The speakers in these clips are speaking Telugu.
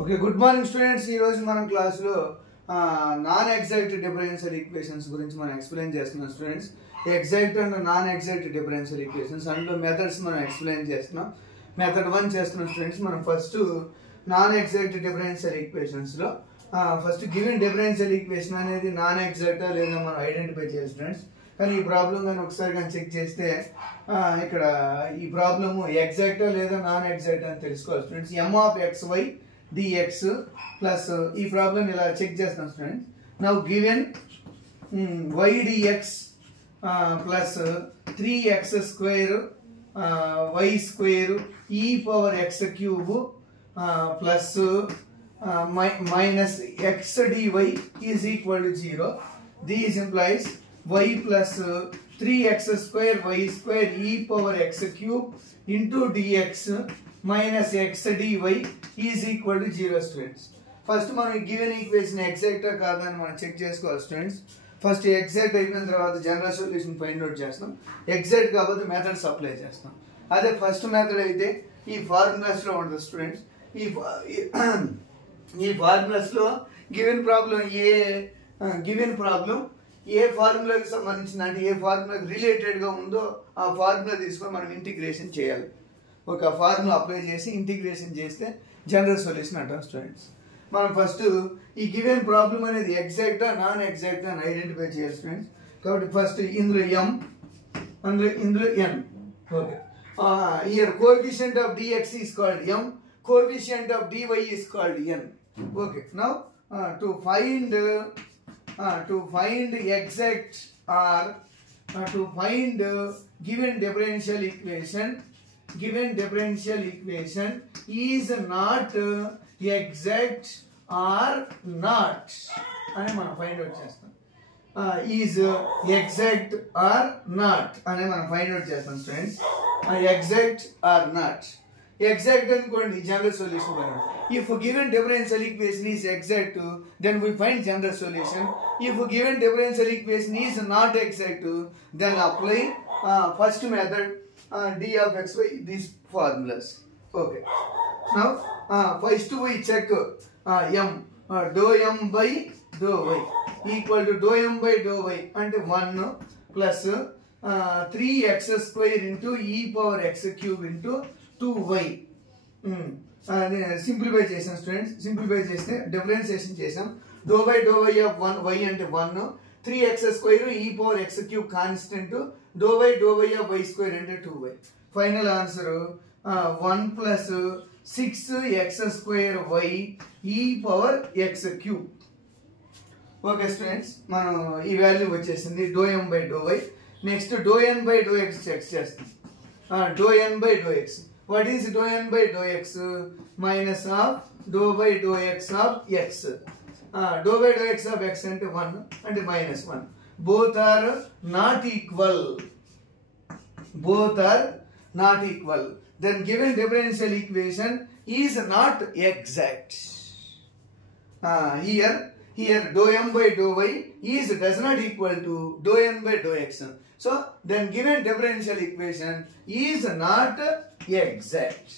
Okay, good morning students. ఈ రోజు మనం క్లాస్ లో నాన్ ఎగ్జాక్ట్ డిఫరెన్షియల్ ఈక్వేషన్స్ గురించి మనం ఎక్స్ప్లెయిన్ చేస్తున్నాం students. Exact and non exact differential equations అందులో మెథడ్స్ మనం ఎక్స్ప్లెయిన్ చేస్తున్నాం. మెథడ్ 1 చేస్తున్నాం స్టూడెంట్స్. మనం first non exact differential equations లో ఫస్ట్ గివెన్ డిఫరెన్షియల్ ఈక్వేషన్ అనేది నాన్ ఎగ్జాక్టా లేదా మనం ఐడెంటిఫై చేయాలి స్టూడెంట్స్. కానీ ఈ ప్రాబ్లం కానీ ఒకసారి కానీ చెక్ చేస్తే ఇక్కడ ఈ ప్రాబ్లమ్ ఎగ్జాక్టా లేదా నాన్ ఎగ్జాక్ట్ అని తెలుసుకోవాలి students. m of xy dx plus ఈ ప్రాబ్లం ఇలా చెక్ చేస్తాం students. Now given y dx plus 3x square y square e power x cube plus minus x dy is equal to 0. This implies y plus 3x square y square e power x cube into dx minus x dy is equal to 0 students. First మనం గివెన్ ఈక్వేషన్ ఎగ్జాక్ట్ కాదని మనం చెక్ చేసుకోవాలి స్టూడెంట్స్. ఫస్ట్ ఎగ్జాక్ట్ అయిపోయిన తర్వాత జనరల్ సొల్యూషన్ ఫైండ్ అవుట్ చేస్తాం. ఎగ్జాక్ట్ కాకపోతే మెథడ్స్ అప్లై చేస్తాం. అదే ఫస్ట్ మెథడ్ అయితే ఈ ఫార్ములాస్ లో ఉంటుంది స్టూడెంట్స్. ఈ ఫార్ములాస్ లో గివెన్ ప్రాబ్లం ఏ ఫార్ములాకి సంబంధించిన అంటే ఏ ఫార్ములాకి రిలేటెడ్ గా ఉందో ఆ ఫార్ములా తీసుకొని మనం ఇంటిగ్రేషన్ చేయాలి. ఒక ఫార్ములా అప్లై చేసి ఇంటిగ్రేషన్ చేస్తే జనరల్ సొల్యూషన్ అంటాం స్టూడెంట్స్. మనం ఫస్ట్ ఈ గివెన్ ప్రాబ్లం అనేది ఎగ్జాక్టా నాన్ ఎగ్జాక్టా అని ఐడెంటిఫై చేయాలి స్టూడెంట్స్. కాబట్టి ఫస్ట్ ఇందులో m ఇందులో n. Okay, here coefficient of dx is called m, coefficient of dy is called n. Okay, now to find exact or to find given differential equation is not exact or not అని మనం ఫైండ్ అవుట్ చేస్తాం. ఈజ్ ఎగ్జాక్ట్ ఆర్ నాట్ అని మనం ఫైండ్ అవుట్ చేస్తాం students. Exact or not. Exact అనుకోండి general solution. If given differential equation is exact, then we find general solution. If given differential equation is not exact, then apply first method d of xy, these formulas. Okay. Now first we check m dou m by dou y equal to dou m by dou y and 1 plus 3x square into e power x cube into 2y. Simplify చేసాం స్టూడెంట్స్. సింప్లిఫై చేస్తే డిఫరెన్షియేషన్ చేసాం. డో బై ఆఫ్ 1 y అంటే 1, 3x square e power x cube constant, doh by of y square అంటే 2y. Final answer 1 plus 6x square y e power x cube. Okay students, మనం ఈ వాల్యూ వచ్చేసింది doh m by doh y. Next doh n by doh x check చేస్తాం. Doh n by doh x. What is dou n by dou x? Minus of dou by dou x of x. Dou by dou x of x అంటే 1 అంటే minus 1. Both are not equal. Then given differential equation is not exact. Here dou m by dou y does not equal to dou n by dou x. So then given differential equation is not exact.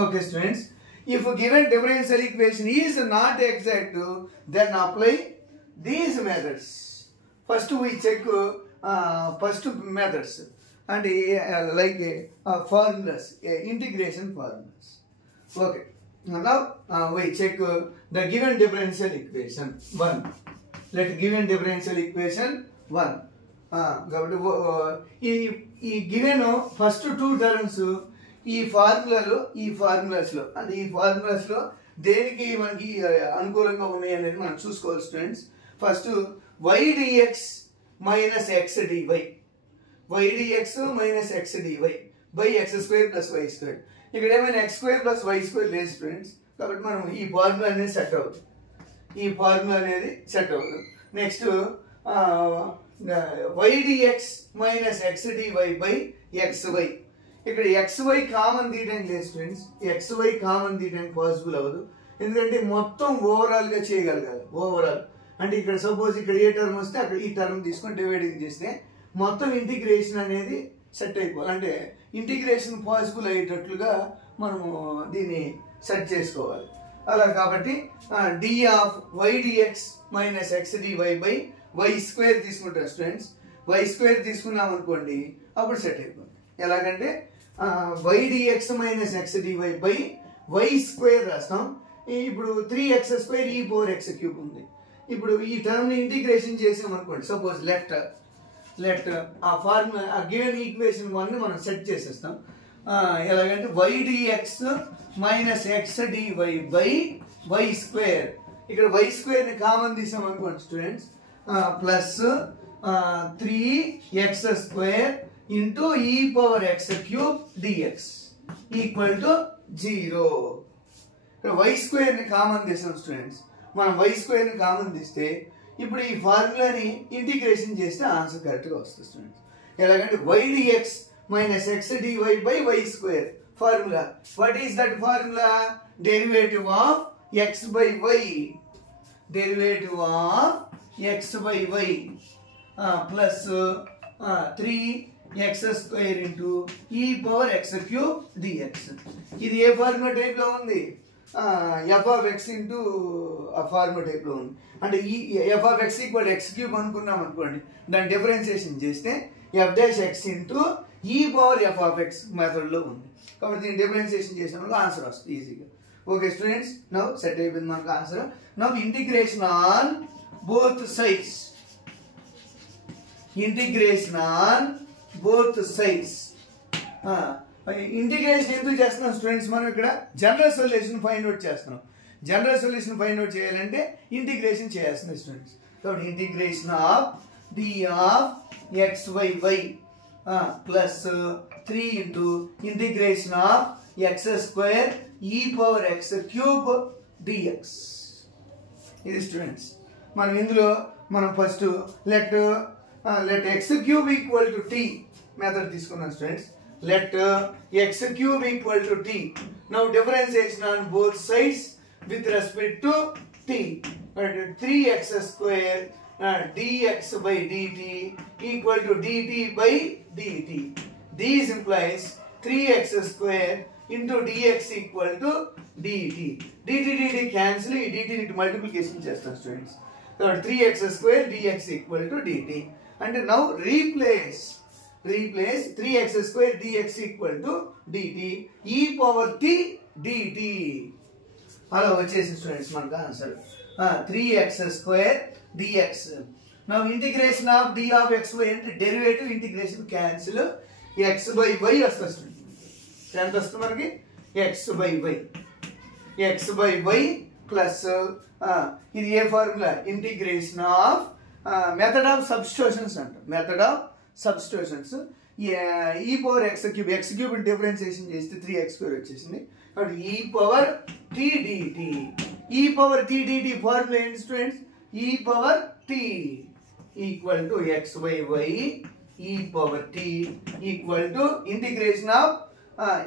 Okay students, if given differential equation is not exact, then apply these methods. First we check first methods and like formulas, integration formulas. Okay, now we check the given differential equation 1. Let given differential equation 1. కాబట్టి ఈ గివెన్ ఫస్ట్ 2 టర్మ్స్ ఈ ఫార్ములాస్ లో అంటే ఈ ఫార్ములాస్ లో దేనికి మనకి అనుకూలంగా ఉన్నాయి అనేది మనం చూసుకోవాలి students. First y dx minus x dy, y dx minus x dy by x square plus y square. ఇక్కడ ఏమైనా x square plus y square లేదు స్టూడెంట్స్. కాబట్టి మనం ఈ ఫార్ములా అనేది సెట్ అవుతుంది. Next y dx minus x dy by xy. ఇక్కడ xy కామన్ తీయడానికి లేదు స్టూడెంట్స్. xy కామన్ తీయడానికి పాసిబుల్ అవ్వదు. ఎందుకంటే మొత్తం ఓవరాల్ గా చేయగలగాలి. ఓవరాల్ అంటే ఇక్కడ సపోజ్ ఇక్కడ ఏ టర్మ్ వస్తే అక్కడ ఈ టర్మ్ తీసుకొని డివైడింగ్ చేస్తే మొత్తం ఇంటిగ్రేషన్ అనేది సెట్ అయిపోవాలి, అంటే ఇంటిగ్రేషన్ పాసిబుల్ అయ్యేటట్లుగా మనము దీన్ని సెట్ చేసుకోవాలి. అలా కాబట్టి d of y dx minus x dy by y square తీసుకుంటారు స్టూడెంట్స్. వై స్క్వేర్ తీసుకున్నాం అనుకోండి అప్పుడు సెట్ అయిపోతుంది. ఎలాగంటే y dx minus x dy by y square రాస్తాం. ఇప్పుడు 3x² ఈ పవర్ x క్యూబ్ ఉంది. ఇప్పుడు ఈ టర్మ్ని ఇంటిగ్రేషన్ చేసాం అనుకోండి, సపోజ్ లెట్ ఆ ఫార్ములా ఆ గివెన్ ఈక్వేషన్ 1ని మనం సెట్ చేసేస్తాం. ఎలాగంటే y dx minus x dy by y square, ఇక్కడ వై స్క్వేర్ని కామన్ తీసాం అనుకోండి students, plus 3x² into e power x cube dx equal to 0. ఇక్కడ వై స్క్వేర్ని కామన్ తీసాం స్టూడెంట్స్. మనం వై స్క్వేర్ని కామన్ తీస్తే ఇప్పుడు ఈ ఫార్ములాని ఇంటిగ్రేషన్ చేస్తే ఆన్సర్ కరెక్ట్గా వస్తుంది స్టూడెంట్స్. ఎలాగంటే y dx minus x dy by y square formula. What is that formula? Derivative of x by y, derivative of x by y plus 3x² into e power x cube dx. ఇది ఏ ఫార్ములా టైప్లో ఉంది? ఎఫ్ ఆఫ్ ఎక్స్ ఇంటూ ఆ ఫార్ములా టైప్లో ఉంది. అంటే ఈ f of x equal x cube అనుకున్నాం అనుకోండి, దాన్ని డిఫరెన్సియేషన్ చేస్తే f dash x into e power f of X మెథడ్లో ఉంది. కాబట్టి దీన్ని డిఫరెన్సియేషన్ చేసినప్పుడు ఆన్సర్ వస్తుంది ఈజీగా. ఓకే స్టూడెంట్స్, నవ్ సెట్ అయిపోయింది మనకు answer. Now integration on both sides, integration on both sides. Integration ఎందుకు చేస్తున్నాం స్టూడెంట్స్? మనం ఇక్కడ జనరల్ సొల్యూషన్ ఫైండ్ అవుట్ చేస్తున్నాం. జనరల్ సొల్యూషన్ ఫైండ్ అవుట్ చేయాలంటే ఇంటిగ్రేషన్ చేయాల్సింది స్టూడెంట్స్. కాబట్టి integration of d of x by y plus 3 into integration of x² e power x cube dx. ఇది స్టూడెంట్స్. మనం ఇందులో మనం first let x cube equal to t method తీసుకున్నాం students. Let x cube equal to t. Now differentiation on both sides with respect to t. 3x² dx by dt equal to dt by dt. This implies 3x² into dx equal to dt. dt cancel, dt into multiplication chestam students. So 3x² dx equal to dt. And now replace 3x² dx equal to dt e power t dt. అలా వచ్చేసి స్టూడెంట్స్ మనకు answer 3x² dx. Now integration of d of xy అంటే derivative integration cancel, x by y వస్తుంది. ఎంత వస్తుంది మనకి? x by y ప్లస్ ఇది ఏ formula? Integration of method of substitutions అంట. మెథడ్ ఆఫ్ సబ్స్టిట్యూషన్స్ ఈ పవర్ x క్యూబ్ డిఫరెన్సియేషన్ చేస్తే 3x² వచ్చేసింది. కాబట్టి ఈ పవర్ t dt. ఈ పవర్ t dt ఫార్ములా ఏంటి స్టూడెంట్స్? ఈ power t equal to x by y ఈ power t equal to integration of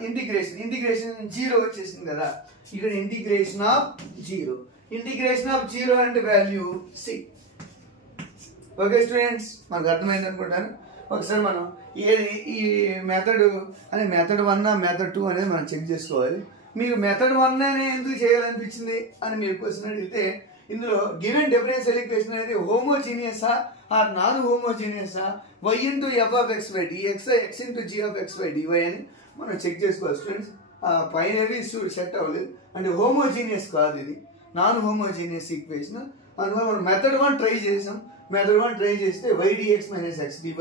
integration 0 వచ్చేసింది కదా, ఇక్కడ ఇంటిగ్రేషన్ ఆఫ్ 0. ఇంటిగ్రేషన్ ఆఫ్ 0 అంటే వాల్యూ c. ఓకే స్టూడెంట్స్, మనకు అర్థమైంది అనుకుంటాను. ఒకసారి మనం ఏది ఈ మెథడ్ అనే మెథడ్ 1 మెథడ్ 2 అనేది మనం చెక్ చేసుకోవాలి. మీకు మెథడ్ 1 అనే ఎందుకు చేయాలనిపించింది అని మీరు క్వశ్చన్ అడిగితే, ఇందులో గివెన్ డిఫరెన్షియల్ ఈక్వేషన్ అనేది హోమోజీనియసా ఆర్ నాన్ హోమోజీనియసా, y into f of x by dx x into g of x by dy అని మనం చెక్ చేసుకోవాలి స్టూడెంట్స్. పైనవి సెట్ అవ్వలేదు అంటే హోమోజీనియస్ కాదు, ఇది నాన్ హోమోజీనియస్ ఈక్వేషన్. అందువల్ల మనం మెథడ్ 1 ట్రై చేసాం. మెథడ్ 1 ట్రై చేస్తే y dx minus x dy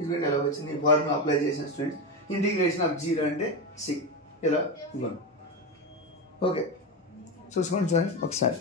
ఇక్కడ ఎలా వచ్చింది? ఫార్ములా అప్లై చేసిన స్టూడెంట్స్. ఇంటిగ్రేషన్ ఆఫ్ 0 అంటే c ఇలా ఇవ్వండి. ఓకే చూసుకోండి చూడండి ఒకసారి.